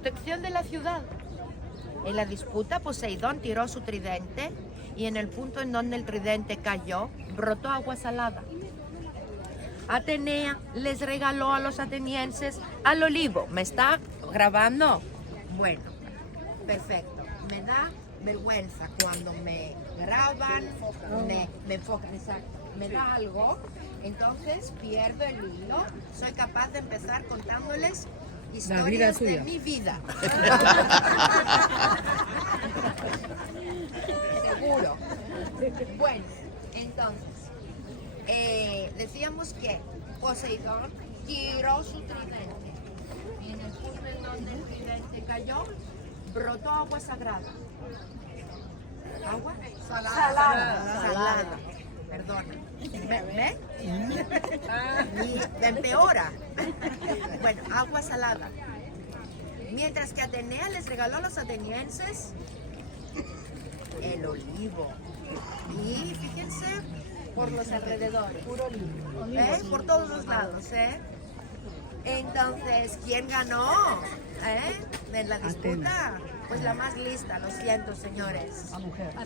protección de la ciudad. En la disputa, Poseidón tiró su tridente y en el punto en donde el tridente cayó, brotó agua salada. Atenea les regaló a los atenienses al olivo. ¿Me está grabando? Bueno, perfecto. Me da vergüenza cuando me graban, me enfocan, exacto. Me da algo, entonces pierdo el hilo. Soy capaz de empezar contándoles historias de mi vida. Seguro. Bueno, entonces, decíamos que Poseidón tiró su tridente y en el punto en donde el tridente cayó, brotó agua sagrada. ¿Agua? Salada. Perdona. ¿Me? Y empeora. Bueno, agua salada. Mientras que Atenea les regaló a los atenienses el olivo. Y fíjense por los alrededores. Puro olivo. Por todos los lados, Entonces, ¿quién ganó? En la disputa. Pues la más lista, lo siento, señores.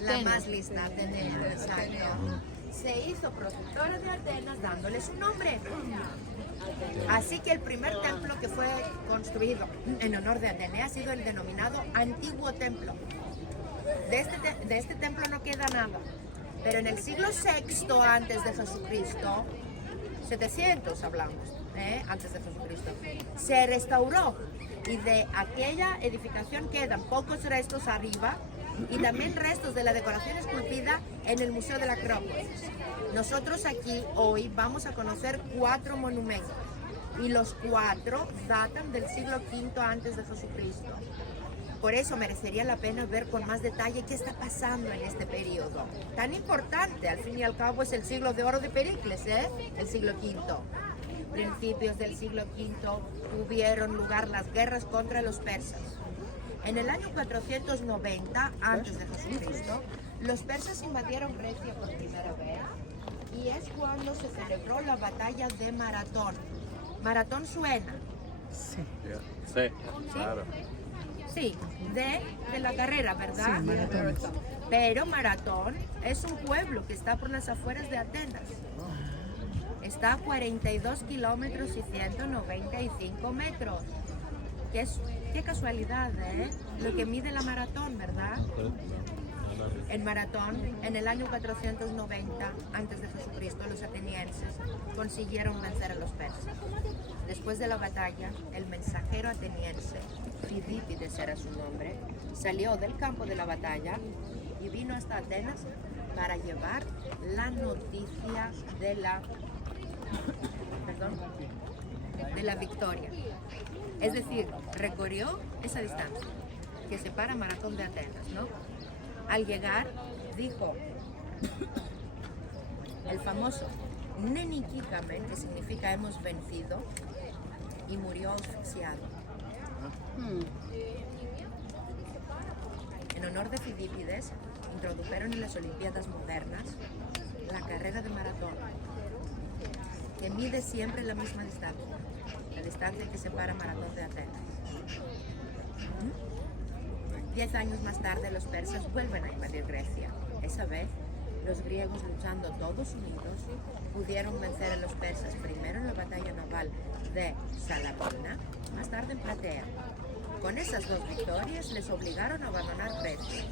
La más lista, Atenea, exacto. Se hizo protectora de Atenas dándole su nombre. Así que el primer templo que fue construido en honor de Atenea ha sido el denominado Antiguo Templo. De este templo no queda nada, pero en el siglo VI antes de Jesucristo, 700 hablamos, antes de Jesucristo, se restauró y de aquella edificación quedan pocos restos arriba y también restos de la decoración esculpida en el Museo de la Acrópolis. Nosotros aquí hoy vamos a conocer 4 monumentos y los 4 datan del siglo V antes de Jesucristo. Por eso merecería la pena ver con más detalle qué está pasando en este periodo tan importante. Al fin y al cabo es el siglo de oro de Pericles, el siglo V. Principios del siglo V tuvieron lugar las guerras contra los persas. En el año 490 antes de Jesucristo, los persas invadieron Grecia por primera vez y es cuando se celebró la batalla de Maratón. ¿Maratón suena? Sí, claro. Sí, de la carrera, ¿verdad? Sí, Maratón. Pero Maratón es un pueblo que está por las afueras de Atenas. Está a 42 kilómetros y 195 metros. Qué casualidad, Lo que mide la maratón, ¿verdad? En Maratón, en el año 490 antes de Jesucristo, los atenienses consiguieron vencer a los persas. Después de la batalla, el mensajero ateniense, Fidípides era su nombre, salió del campo de la batalla y vino hasta Atenas para llevar la noticia de la victoria. Es decir, recorrió esa distancia que separa Maratón de Atenas, ¿no? Al llegar, dijo el famoso Nenikikamen, que significa hemos vencido, y murió asfixiado. En honor de Fidípides, introdujeron en las Olimpiadas modernas la carrera de maratón, que mide siempre la misma distancia, la distancia que separa Maratón de Atenas. 10 años más tarde, los persas vuelven a invadir Grecia. Esa vez, los griegos, luchando todos unidos, pudieron vencer a los persas primero en la batalla naval de Salamina, más tarde en Platea. Con esas 2 victorias les obligaron a abandonar Grecia.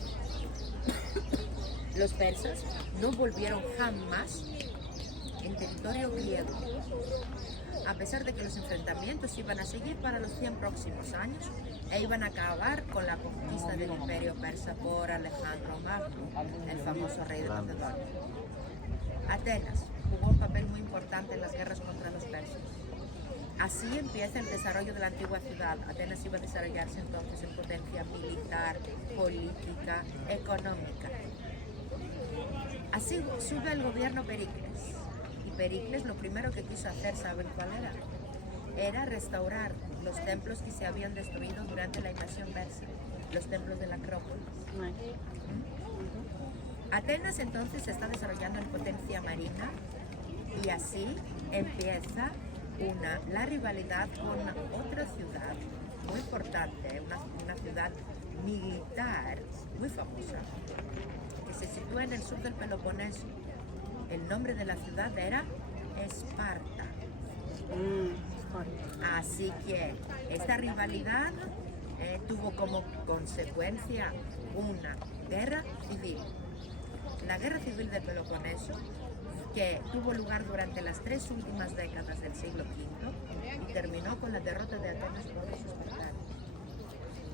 Los persas no volvieron jamás en territorio griego. A pesar de que los enfrentamientos iban a seguir para los 100 próximos años e iban a acabar con la conquista del imperio persa por Alejandro Magno, el famoso rey de Macedonia. Atenas jugó un papel muy importante en las guerras contra los persas. Así empieza el desarrollo de la antigua ciudad. Atenas iba a desarrollarse entonces en potencia militar, política, económica. Así sube el gobierno Pericles. Y Pericles lo primero que quiso hacer, ¿saben cuál era? Era restaurar los templos que se habían destruido durante la invasión persa, los templos de la Acrópolis. Atenas entonces se está desarrollando en potencia marina y así empieza la rivalidad con otra ciudad muy importante, una ciudad militar muy famosa, que se sitúa en el sur del Peloponeso. El nombre de la ciudad era Esparta. Así que esta rivalidad tuvo como consecuencia una guerra civil. La guerra civil del Peloponeso, que tuvo lugar durante las 3 últimas décadas del siglo V y terminó con la derrota de Atenas por los espartanos.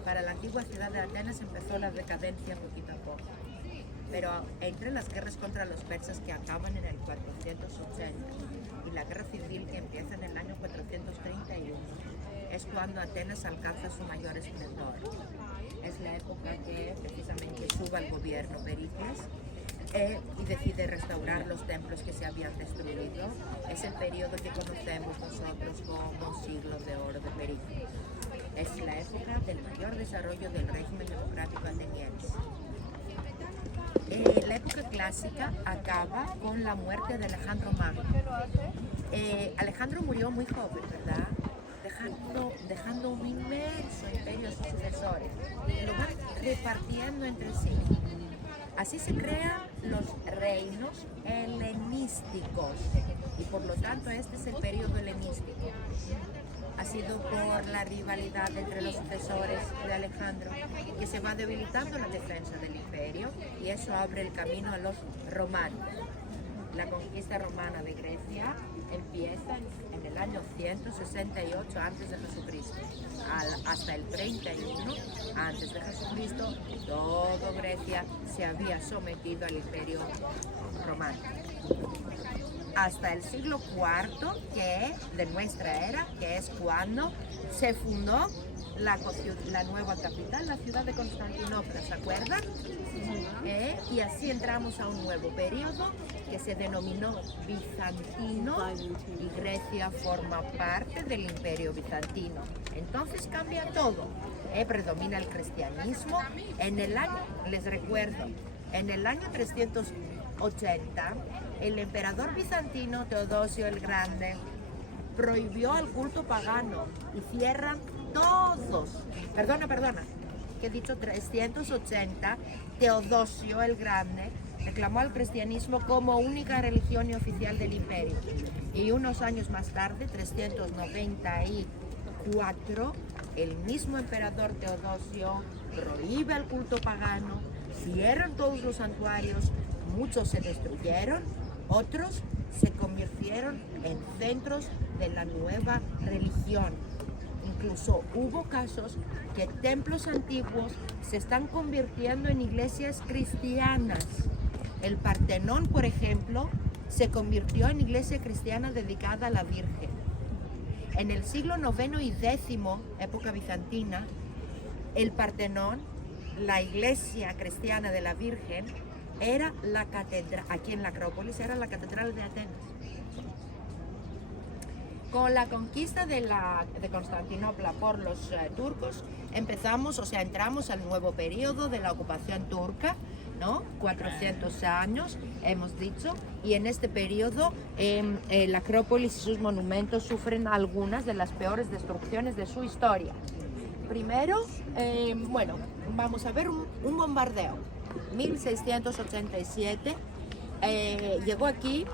Para la antigua ciudad de Atenas empezó la decadencia poquito a poco, pero entre las guerras contra los persas que acaban en el 480 y la guerra civil que empieza en el año 431 es cuando Atenas alcanza su mayor esplendor. Es la época que precisamente sube al gobierno Pericles y decide restaurar los templos que se habían destruido. Es el periodo que conocemos nosotros como siglo de oro de Pericles. Es la época del mayor desarrollo del régimen democrático ateniense. La época clásica acaba con la muerte de Alejandro Magno. Alejandro murió muy joven, ¿verdad? Dejando un inmenso imperio a sus sucesores, y lo van repartiendo entre sí. Así se crean los reinos helenísticos, y por lo tanto este es el periodo helenístico. Ha sido por la rivalidad entre los sucesores de Alejandro que se va debilitando la defensa del imperio, y eso abre el camino a los romanos. La conquista romana de Grecia empieza en el año 168 a.C. Hasta el 31 a.C. todo Grecia se había sometido al imperio romano. Hasta el siglo IV de nuestra era, que es cuando se fundó la nueva capital, la ciudad de Constantinopla, ¿se acuerdan? Y así entramos a un nuevo periodo que se denominó bizantino, y Grecia forma parte del imperio bizantino. Entonces cambia todo, predomina el cristianismo. Les recuerdo, en el año 380, el emperador bizantino Teodosio el Grande prohibió el culto pagano y cierran todos. Perdona, que he dicho 380, Teodosio el Grande reclamó al cristianismo como única religión y oficial del imperio. Y unos años más tarde, 394, el mismo emperador Teodosio prohíbe el culto pagano, cierran todos los santuarios, muchos se destruyeron, otros se convirtieron en centros de la nueva religión. Incluso hubo casos que templos antiguos se están convirtiendo en iglesias cristianas. El Partenón, por ejemplo, se convirtió en iglesia cristiana dedicada a la Virgen. En el siglo IX y X, época bizantina, el Partenón, la iglesia cristiana de la Virgen, era la catedral, aquí en la Acrópolis, era la catedral de Atenas. Con la conquista de Constantinopla por los turcos, entramos al nuevo periodo de la ocupación turca, ¿no? 400 años, hemos dicho, y en este periodo la Acrópolis y sus monumentos sufren algunas de las peores destrucciones de su historia. Primero, vamos a ver un bombardeo. 1687 llegó aquí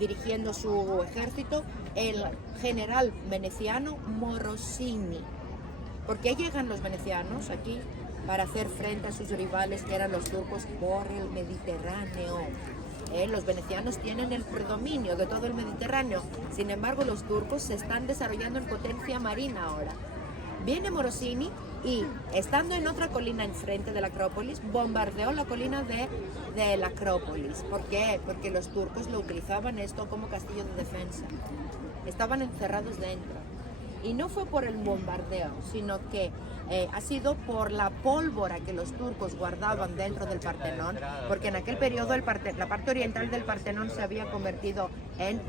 dirigiendo su ejército el general veneciano Morosini. ¿Por qué llegan los venecianos aquí? Para hacer frente a sus rivales, que eran los turcos, por el Mediterráneo. Los venecianos tienen el predominio de todo el Mediterráneo. Sin embargo, los turcos se están desarrollando en potencia marina ahora. Viene Morosini y, estando en otra colina enfrente de la Acrópolis, bombardeó la colina de la Acrópolis. ¿Por qué? Porque los turcos lo utilizaban esto como castillo de defensa. Estaban encerrados dentro. Y no fue por el bombardeo, sino que ha sido por la pólvora que los turcos guardaban dentro del Partenón, porque en aquel periodo la parte oriental del Partenón se había convertido en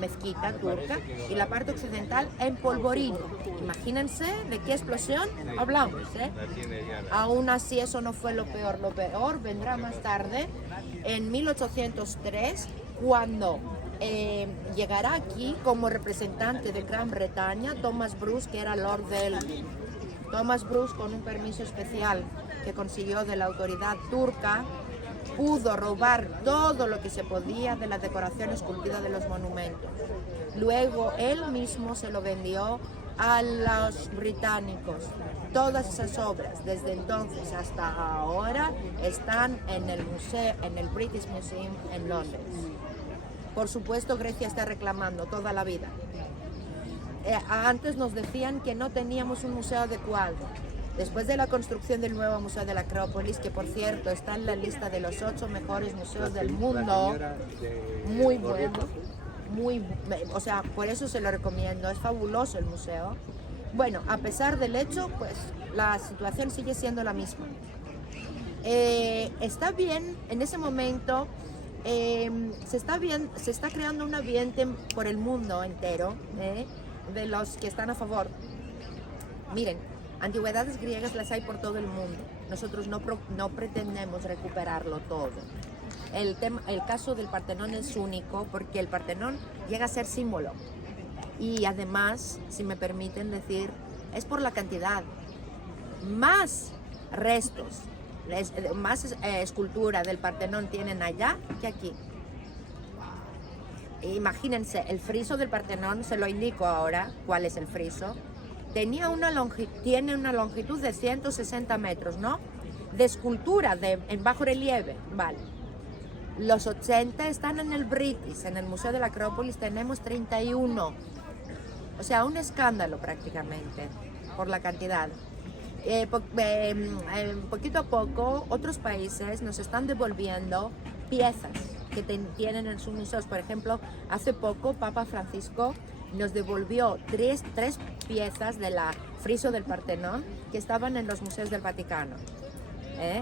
mezquita turca y la parte occidental en polvorín. Imagínense de qué explosión hablamos, ¿eh? Aún así, eso no fue lo peor vendrá más tarde, en 1803, cuando llegará aquí como representante de Gran Bretaña Thomas Bruce, que era Lord Delhi. Thomas Bruce, con un permiso especial que consiguió de la autoridad turca, pudo robar todo lo que se podía de la decoración esculpida de los monumentos. Luego él mismo se lo vendió a los británicos. Todas esas obras, desde entonces hasta ahora, están en el museo, en el British Museum en Londres. Por supuesto, Grecia está reclamando toda la vida. Antes nos decían que no teníamos un museo adecuado. Después de la construcción del nuevo Museo de la Acrópolis, que por cierto está en la lista de los 8 mejores museos del mundo, muy bueno, o sea, por eso se lo recomiendo, es fabuloso el museo. Bueno, a pesar del hecho, pues la situación sigue siendo la misma. Está bien, en ese momento se está creando un ambiente por el mundo entero de los que están a favor. Miren, antigüedades griegas las hay por todo el mundo. Nosotros no pretendemos recuperarlo todo. El caso del Partenón es único porque el Partenón llega a ser símbolo. Y además, si me permiten decir, es por la cantidad. Más restos, más escultura del Partenón tienen allá que aquí. Imagínense, el friso del Partenón, se lo indico ahora cuál es el friso. Tiene una longitud de 160 metros, ¿no? De escultura, en bajo relieve, vale. Los 80 están en el British, en el Museo de la Acrópolis tenemos 31. O sea, un escándalo prácticamente, por la cantidad. Poquito a poco, otros países nos están devolviendo piezas que tienen en sus museos. Por ejemplo, hace poco Papa Francisco nos devolvió tres piezas de la friso del Partenón que estaban en los museos del Vaticano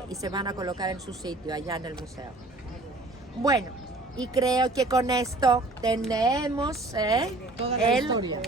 y se van a colocar en su sitio allá en el museo. Bueno, y creo que con esto tenemos toda la historia.